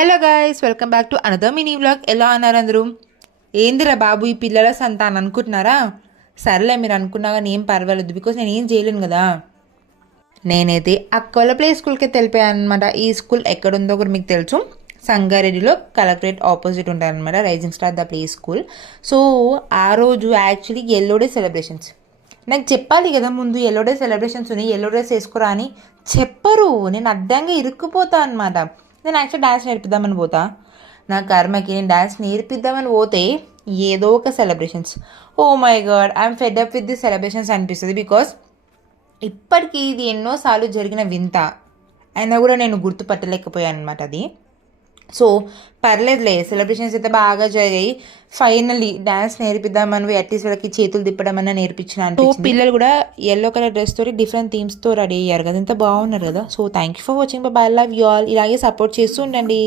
Hello guys, welcome back to another mini vlog. ఎలా అన్నారు అందరూ? ఏందిరా బాబు ఈ పిల్లల సంత అని అనుకుంటున్నారా? సర్లే, మీరు అనుకున్నా కానీ ఏం పర్వాలేదు, బికాస్ నేను ఏం చేయలేను కదా. నేనైతే అక్కల ప్లే స్కూల్కి తెలిపాను అనమాట. ఈ స్కూల్ ఎక్కడుందో కూడా మీకు తెలుసు, సంగారెడ్డిలో కలెక్టరేట్ ఆపోజిట్ ఉంటారనమాట, rising star the play school. So ఆ రోజు యాక్చువల్లీ ఎల్లో డే సెలబ్రేషన్స్. నాకు చెప్పాలి కదా ముందు, ఎల్లో డే సెలబ్రేషన్స్ ఉన్నాయి, ఎల్లో డ్రెస్ వేసుకోరా అని. చెప్పరు, నేను అడ్డంగా ఇరుక్కుపోతా అనమాట. నేను యాక్చువల్ డ్యాన్స్ నేర్పిద్దామని పోతా, నా కర్మకి నేను డ్యాన్స్ నేర్పిద్దామని పోతే ఏదో ఒక celebrations. Oh my God, I'm fed up with the celebrations అనిపిస్తుంది. బికాస్ ఇప్పటికీ ఇది ఎన్నోసార్లు జరిగిన వింత అయినా కూడా నేను గుర్తుపట్టలేకపోయాను అనమాట అది. సో పర్లేదులే, సెలబ్రేషన్స్ అయితే బాగా జరిగాయి. ఫైనల్లీ డ్యాన్స్ నేర్పిద్దామని అట్లీస్ట్ వాళ్ళకి చేతులు తిప్పడం అన్న నేర్పించిన అంటే పిల్లలు కూడా ఎల్లో కలర్ డ్రెస్ తోటి డిఫరెంట్ థీమ్స్తో రెడీ అయ్యారు కదా, ఎంత బాగున్నారు కదా. So thank you for watching, by love you all. ఇలాగే సపోర్ట్ చేస్తూ ఉండండి.